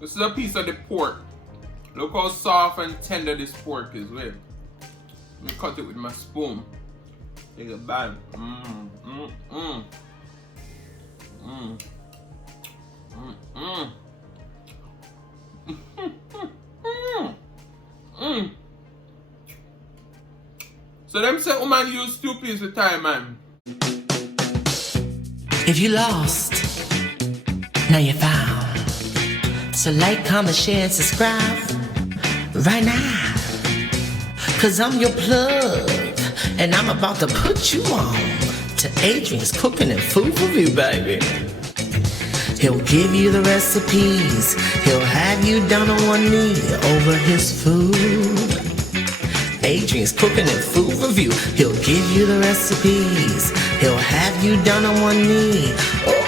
This is a piece of the pork. Look how soft and tender this pork is. Wait. Let me cut it with my spoon. Take a bite. So them say woman use 2 pieces of thyme, man. If you lost, now you're found. So like, comment, share, and subscribe right now. Cause I'm your plug, and I'm about to put you on to Adrian's Cooking and Food Review, baby. He'll give you the recipes. He'll have you down on one knee over his food. Adrian's Cooking and Food Review. He'll give you the recipes. He'll have you down on one knee.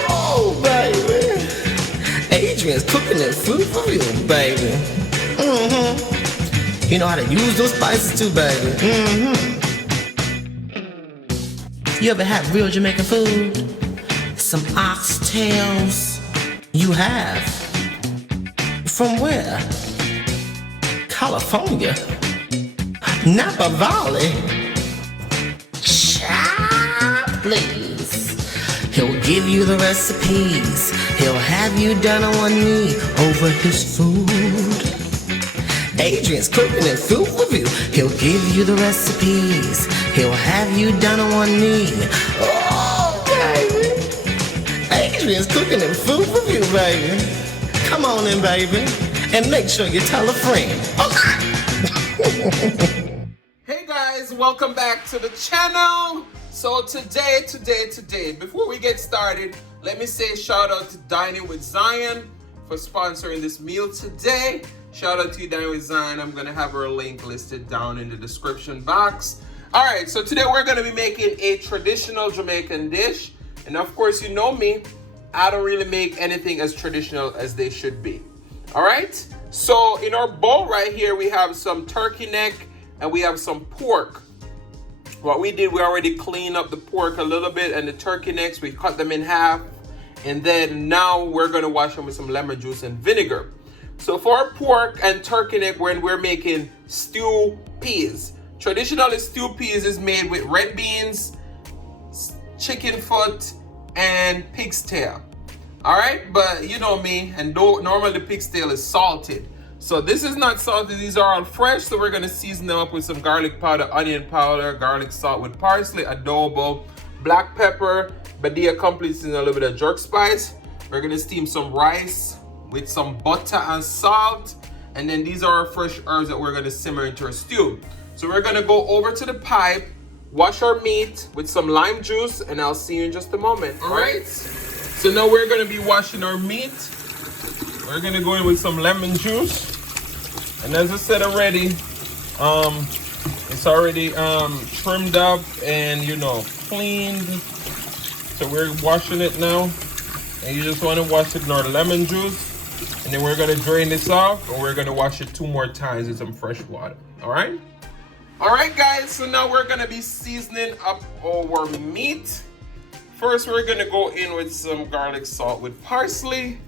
Oh, baby. Adrian's Cooking and Food Review, baby. You know how to use those spices too, baby. You ever had real Jamaican food? Some oxtails? You have? From where? California? Napa Valley? Child, please. He'll give you the recipes. He'll have you down on one knee over his food. Adrian's Cooking and Food Review. He'll give you the recipes. He'll have you down on one knee. Oh, baby. Adrian's Cooking and Food Review, baby. Come on in, baby. And make sure you tell a friend. Okay. Hey guys, welcome back to the channel. So today, before we get started, let me say shout out to Dining with Zion for sponsoring this meal today. Shout out to you, Dining with Zion. I'm gonna have her link listed down in the description box. All right, so today we're gonna be making a traditional Jamaican dish. And of course, you know me, I don't really make anything as traditional as they should be. All right, so in our bowl right here, we have some turkey neck and we have some pork. What we did, we already cleaned up the pork a little bit, and the turkey necks, we cut them in half. And then now we're gonna wash them with some lemon juice and vinegar. So for our pork and turkey neck, when we're making stew peas. Traditionally, stew peas is made with red beans, chicken foot, and pig's tail. All right, but you know me, and normally the pig's tail is salted. So this is not salted, these are all fresh. So we're gonna season them up with some garlic powder, onion powder, garlic salt with parsley, adobo, black pepper, badia complete in a little bit of jerk spice. We're gonna steam some rice with some butter and salt. And then these are our fresh herbs that we're gonna simmer into a stew. So we're gonna go over to the pipe, wash our meat with some lime juice, and I'll see you in just a moment. All right, so now we're gonna be washing our meat. We're gonna go in with some lemon juice. And as I said already, it's already trimmed up and, you know, cleaned. So we're washing it now. And you just wanna wash it in our lemon juice. And then we're gonna drain this off, and we're gonna wash it 2 more times with some fresh water. All right? All right, guys, so now we're gonna be seasoning up our meat. First, we're gonna go in with some garlic salt with parsley.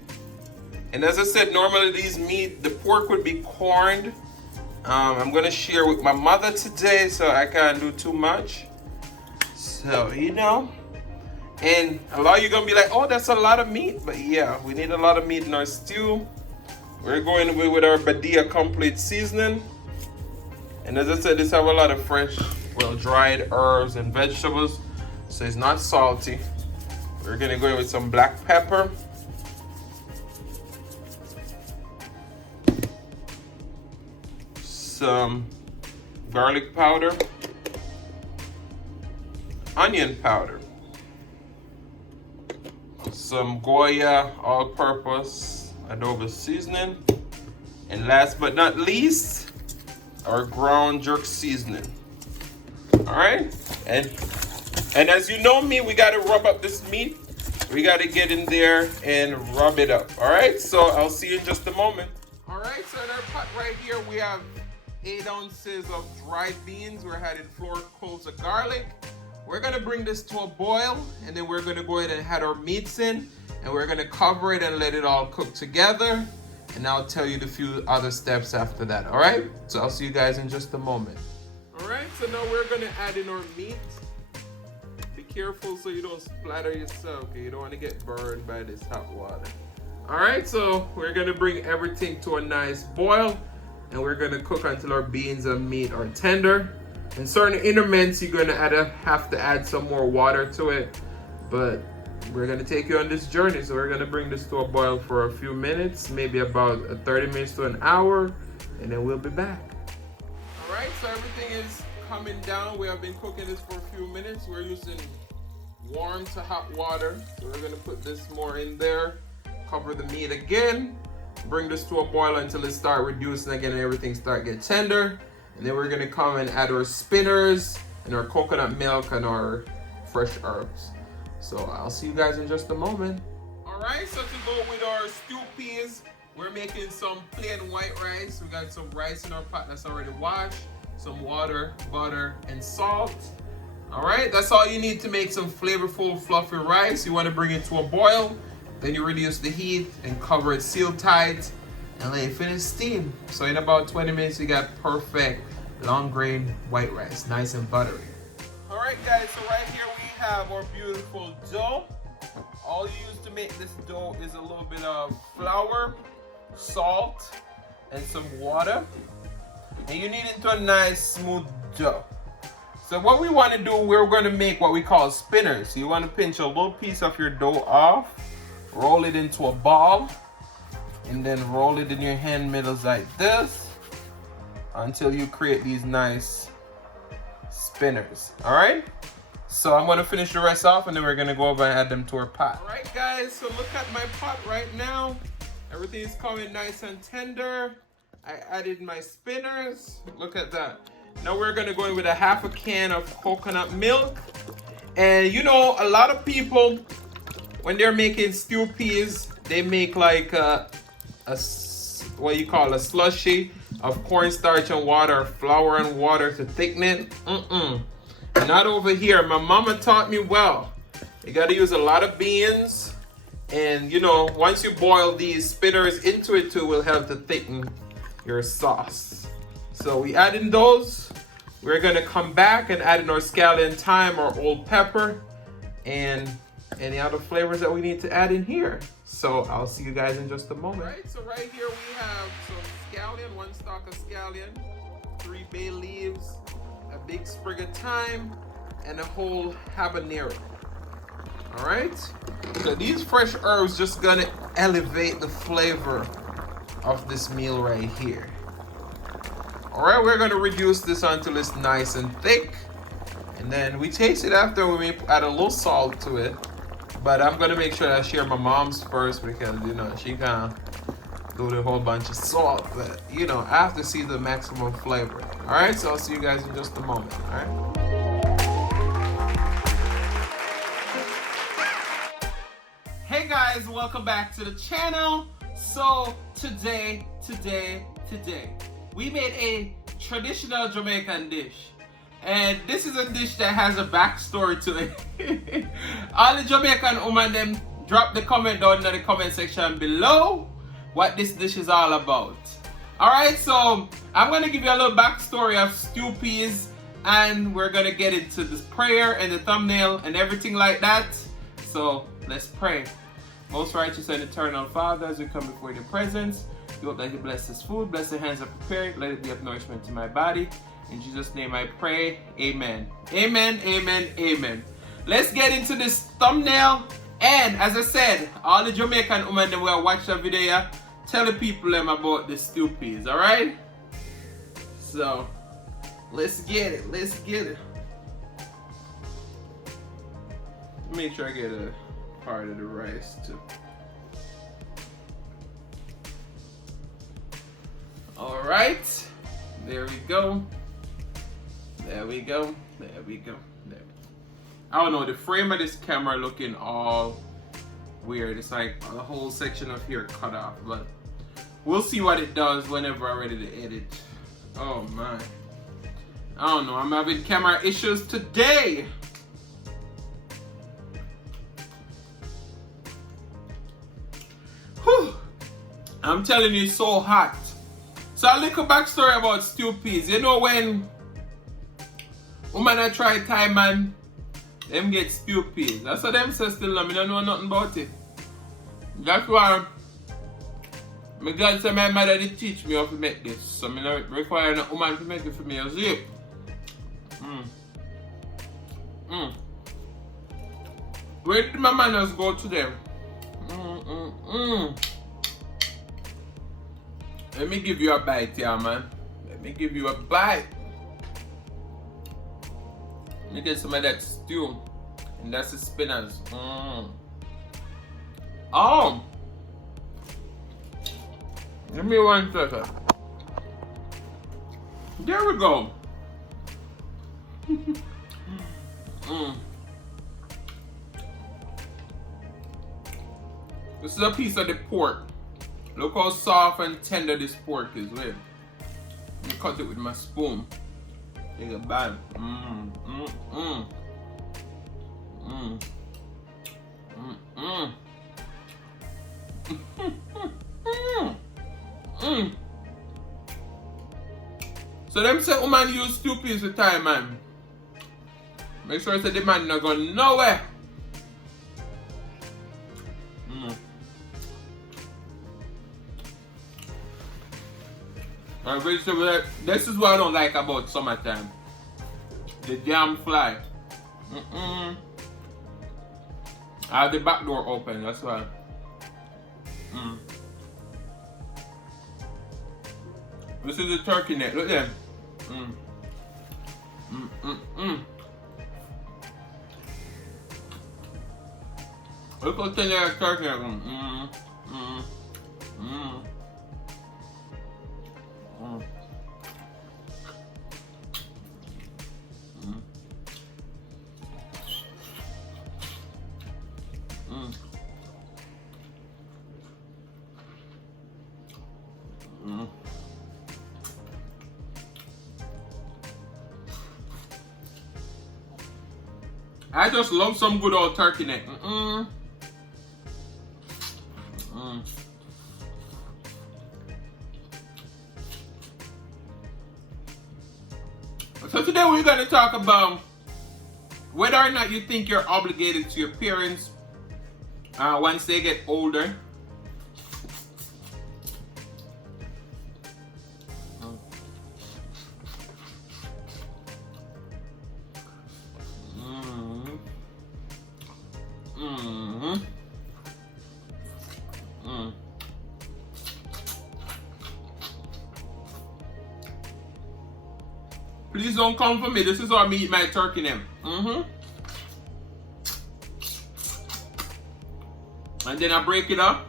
And as I said, normally the pork would be corned. I'm gonna share with my mother today, so I can't do too much. So, you know. And a lot of you gonna be like, oh, that's a lot of meat. But yeah, we need a lot of meat in our stew. We're going with our badia complete seasoning. And as I said, this have a lot of fresh, well-dried herbs and vegetables. So it's not salty. We're gonna go in with some black pepper. Some garlic powder. Onion powder. Some Goya all-purpose adobo seasoning, and last but not least, our ground jerk seasoning. All right, and as you know me, we got to rub up this meat. We got to get in there and rub it up. All right, so I'll see you in just a moment. All right, so in our pot right here, we have 8 ounces of dried beans. We're adding 4 cloves of garlic. We're gonna bring this to a boil, and then we're gonna go ahead and add our meats in, and we're gonna cover it and let it all cook together. and I'll tell you the few other steps after that, all right? So I'll see you guys in just a moment. All right, so now we're gonna add in our meat. Be careful so you don't splatter yourself, okay? You don't want to get burned by this hot water. All right, so we're gonna bring everything to a nice boil, and we're gonna cook until our beans and meat are tender. In certain interments, you're gonna have to add some more water to it, but we're gonna take you on this journey. So we're gonna bring this to a boil for a few minutes, maybe about 30 minutes to an hour, and then we'll be back. All right, so everything is coming down. We have been cooking this for a few minutes. We're using warm to hot water. So we're gonna put this more in there, cover the meat again, bring this to a boil until it start reducing again and everything start get tender. And then we're gonna come and add our spinners and our coconut milk and our fresh herbs. So I'll see you guys in just a moment. All right, so to go with our stew peas, we're making some plain white rice. We got some rice in our pot that's already washed, some water, butter, and salt. All right, that's all you need to make some flavorful, fluffy rice. You wanna bring it to a boil, then you reduce the heat and cover it sealed tight and let it finish steam. So in about 20 minutes, you got perfect long grain white rice, nice and buttery. All right, guys, so right here we have our beautiful dough. All you use to make this dough is a little bit of flour, salt, and some water. And you need it to a nice smooth dough. So what we want to do, we're going to make what we call spinners. So you want to pinch a little piece of your dough off, roll it into a ball, and then roll it in your hand middles like this until you create these nice spinners. All right, so I'm going to finish the rest off, and then we're going to go over and add them to our pot. All right, guys, so look at my pot right now. Everything is coming nice and tender. I added my spinners. Look at that. Now we're going to go in with a half a can of coconut milk. And you know, a lot of people, when they're making stew peas, they make like what you call a slushy of cornstarch and water, flour and water to thicken it. Not over here. My mama taught me well. You got to use a lot of beans, and you know, once you boil these spinners into it too, will help to thicken your sauce. So we add in those. We're gonna come back and add in our scallion, thyme, or old pepper, and any other flavors that we need to add in here. So I'll see you guys in just a moment. All right, so right here we have some scallion, 1 stalk of scallion, 3 bay leaves, a big sprig of thyme, and a whole habanero. All right, so these fresh herbs just gonna elevate the flavor of this meal right here. All right, we're gonna reduce this until it's nice and thick, and then we taste it after. We may add a little salt to it, but I'm gonna make sure that I share my mom's first, because you know she can't do a whole bunch of salt, but you know, I have to see the maximum flavor. All right, so I'll see you guys in just a moment. All right. Hey guys, welcome back to the channel. So today, we made a traditional Jamaican dish. And this is a dish that has a backstory to it. All the Jamaican women, them drop the comment down in the comment section below what this dish is all about. Alright, so I'm going to give you a little backstory of stew peas, and we're going to get into this prayer and the thumbnail and everything like that. So let's pray. Most righteous and eternal Father, as we come before your presence, we hope that you bless this food, bless the hands that prepare it, let it be of nourishment to my body. In Jesus' name I pray, amen. Amen, amen, amen. Let's get into this thumbnail. And as I said, all the Jamaican women that will watch the video, tell the people them about the stew peas, alright? So, let's get it, let's get it. Make sure I get a part of the rice too. Alright, there we go. There we go. There we go. There. I don't know, the frame of this camera looking all weird. It's like a whole section of here cut off, but we'll see what it does whenever I'm ready to edit. Oh my. I don't know, I'm having camera issues today. Whew. I'm telling you, it's so hot. So a little backstory about stew peas. You know when woman I try thyme and them get stew peas. That's what them say still now. I don't know nothing about it. That's why my God said my mother did teach me how to make this. So I don't require a woman to make it for me as well. Where did my manners go to them? Let me give you a bite, yeah, man. Let me give you a bite. Let me get some of that stew. And that's the spinach. Oh! Give me 1 second. There we go. This is a piece of the pork. Look how soft and tender this pork is. Wait. Let me cut it with my spoon. Take a bite. So them say woman use stew peas with thyme, man. Make sure that the man not going nowhere. And vegetable, this is what I don't like about summertime. The damn fly. I have the back door open, that's why. This is the turkey neck, look there. Look how tender that turkey neck. I just love some good old turkey neck. So today we're going to talk about whether or not you think you're obligated to your parents once they get older. Please don't come for me. This is how I eat my turkey name. And then I break it up.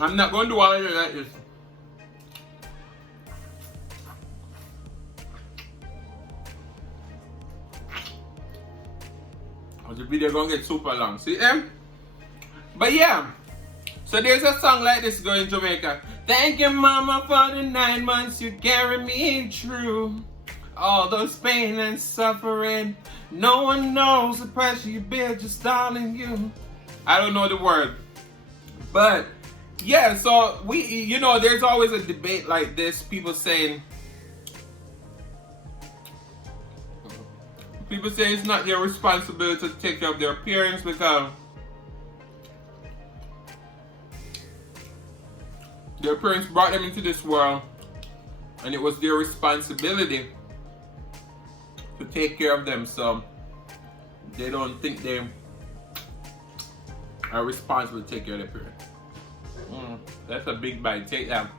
I'm not going to do all of it like this. Or the video gonna get super long. See them? But yeah. So there's a song like this going in Jamaica. Thank you, mama, for the 9 months you carried me through. All those pain and suffering. No one knows the pressure you bear just darling you. I don't know the word. But yeah, so there's always a debate like this. People saying it's not their responsibility to take care of their parents because their parents brought them into this world and it was their responsibility to take care of them. So they don't think they are responsible to take care of their parents. That's a big bite. Take that.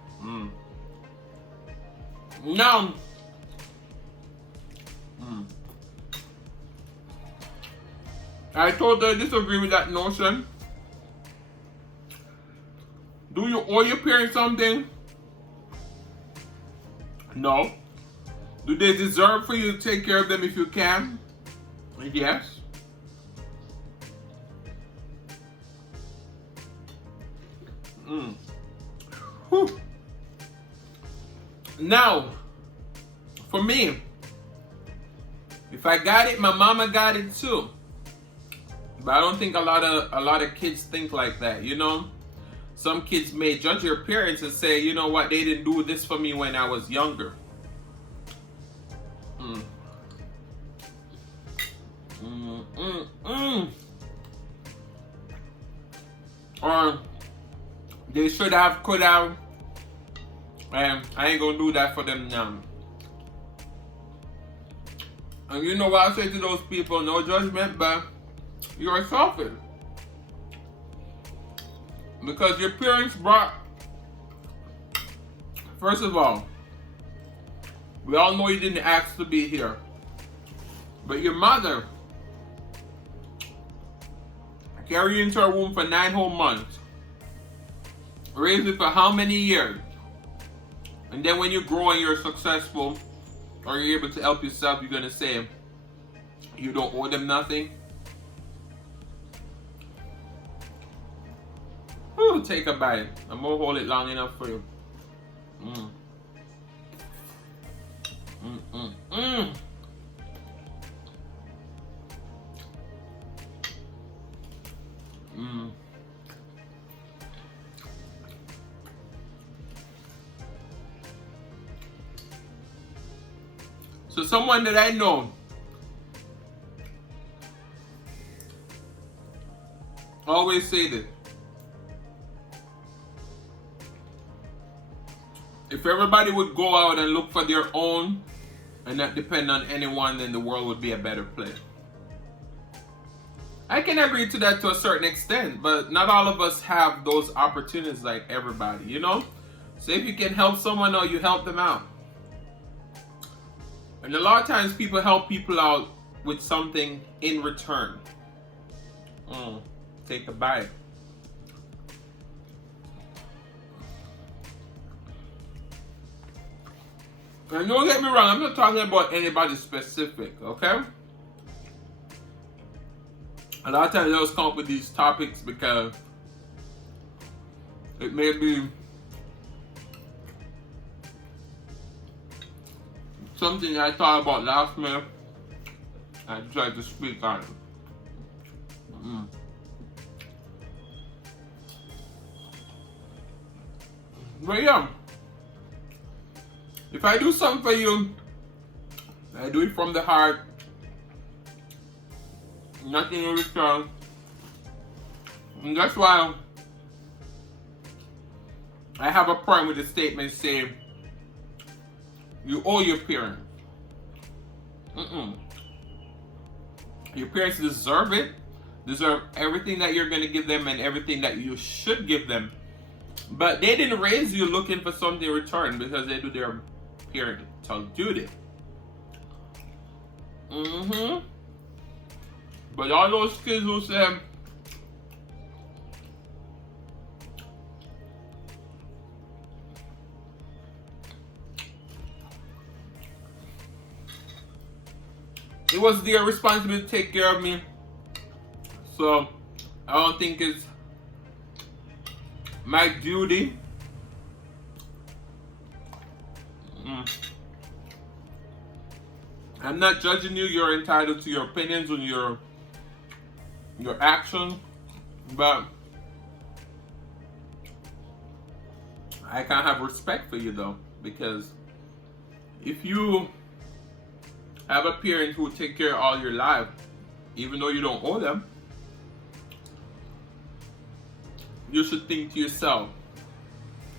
Now, I totally disagree with that notion. Do you owe your parents something? No. Do they deserve for you to take care of them if you can? Yes. Whew. Now, for me, if I got it, my mama got it too. But I don't think a lot of kids think like that, you know? Some kids may judge your parents and say, you know what, they didn't do this for me when I was younger. Or they should have, could have, and I ain't gonna do that for them now. And you know what I say to those people? No judgment, but you're selfish. Because your parents brought, first of all, we all know you didn't ask to be here. But your mother carried you into her womb for 9 whole months. Raised you for how many years? And then when you grow and you're successful, or you're able to help yourself, you're gonna say you don't owe them nothing. Whew, take a bite. I'm gonna hold it long enough for you. So someone that I know always say this: if everybody would go out and look for their own and not depend on anyone, then the world would be a better place. I can agree to that to a certain extent, but not all of us have those opportunities like everybody, you know? So if you can help someone out, you help them out. And a lot of times people help people out with something in return. Take a bite. And don't get me wrong, I'm not talking about anybody specific, okay? A lot of times I just come up with these topics because it may be something I thought about last minute. I tried to speak on it. But yeah, if I do something for you, I do it from the heart. Nothing in return. And that's why I have a problem with the statement saying you owe your parents. Your parents deserve it. Deserve everything that you're going to give them and everything that you should give them. But they didn't raise you looking for something in return because they do their parental duty. But all those kids who say, it was their responsibility to take care of me, so I don't think it's my duty. I'm not judging you. You're entitled to your opinions and your actions, but I can't have respect for you though, because if you have a parent who will take care of all your life, even though you don't owe them, you should think to yourself,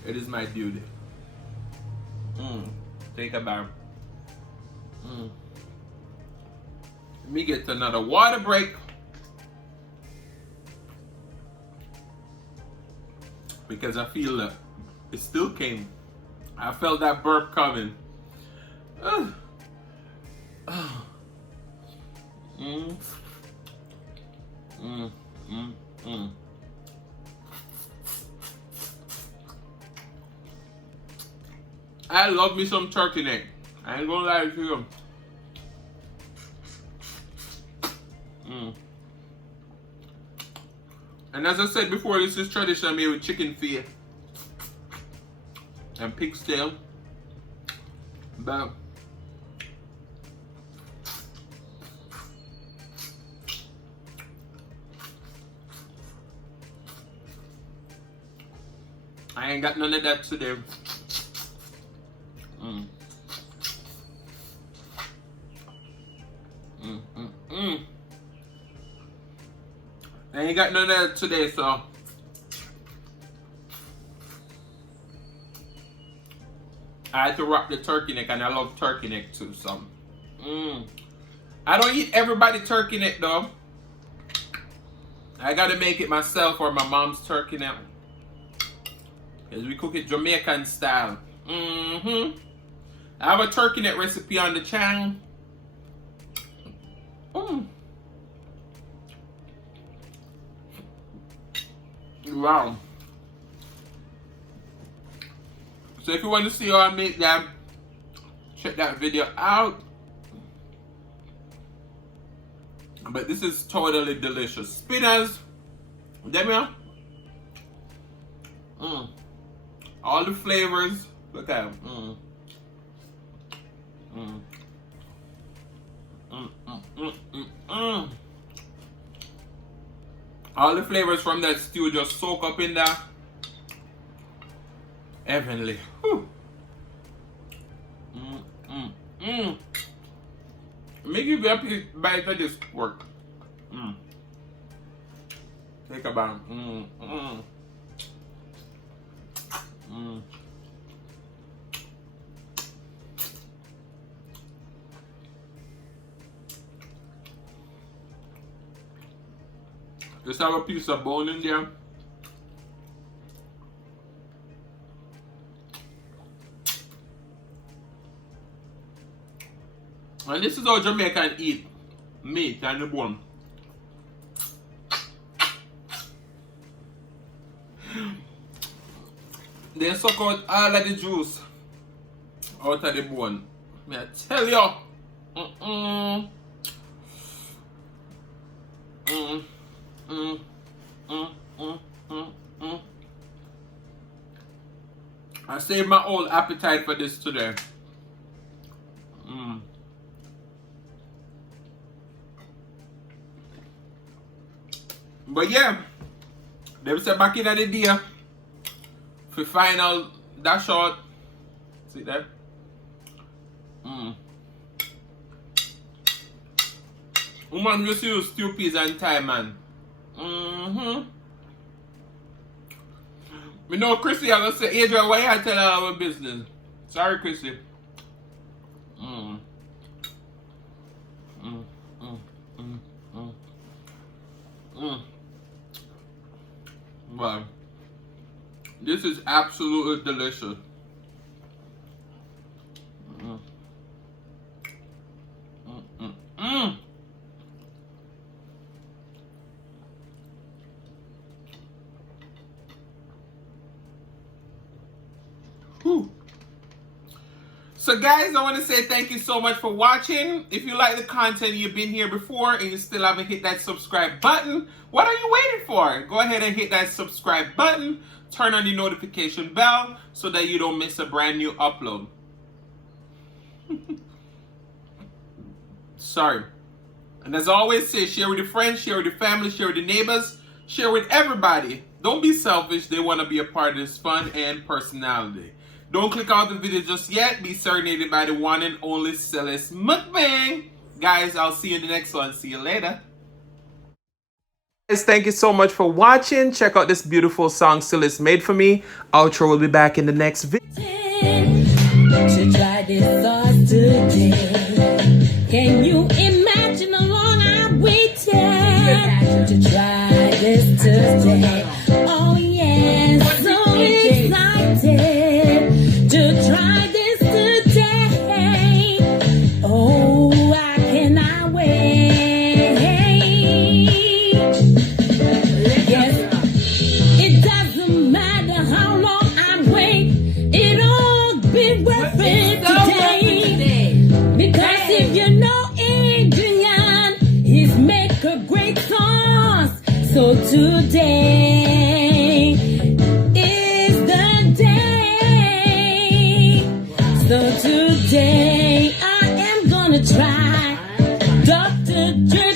it is my duty. Take a bite. Let me get another water break, because I feel that it still came. I felt that burp coming. I love me some turkey neck. I ain't gonna lie to you. And as I said before, this is traditional made with chicken feet and pigtail. But I ain't got none of that today. I ain't got none of that today, so I had to rock the turkey neck, and I love turkey neck too. So I don't eat everybody turkey neck though. I gotta make it myself or my mom's turkey neck, because we cook it Jamaican style. I have a turkey neck recipe on the channel. Wow. So if you want to see how I make that, check that video out. But this is totally delicious. Spinners, them all the flavors. Look at them. All the flavors from that stew just soak up in there. Heavenly. Whew. Let me give you a bite of this pork. Take a bite. Just have a piece of bone in there. And this is how Jamaican eat meat and the bone. They suck out all of the juice out of the bone. May I tell you? I saved my whole appetite for this today. But yeah, they said back in the day, for final dash out. See that? Woman used to use stew peas and thyme, man. Me know Chrissy, I gonna say, Adrian, why you tell her our business? Sorry, Chrissy. Wow. This is absolutely delicious. Whew. So guys, I want to say thank you so much for watching. If you like the content, you've been here before and you still haven't hit that subscribe button, what are you waiting for? Go ahead and hit that subscribe button, turn on the notification bell so that you don't miss a brand new upload. Sorry. And as I always say, share with your friends, share with your family, share with your neighbors, share with everybody. Don't be selfish. They want to be a part of this fun and personality. Don't click out the video just yet. Be serenaded by the one and only Celeste Mukbang. Guys, I'll see you in the next one. See you later. Guys, thank you so much for watching. Check out this beautiful song Celeste made for me. Outro will be back in the next video. To try this sauce today. Can you imagine how long I waited to try this today? Oh yes, so excited to try this today. Oh, I cannot wait. Yes, it doesn't matter how long I wait. It'll be worth it today. Because if you know Adrian, he's make a great sauce. So today is the day. So today I am gonna try Dr. Dre.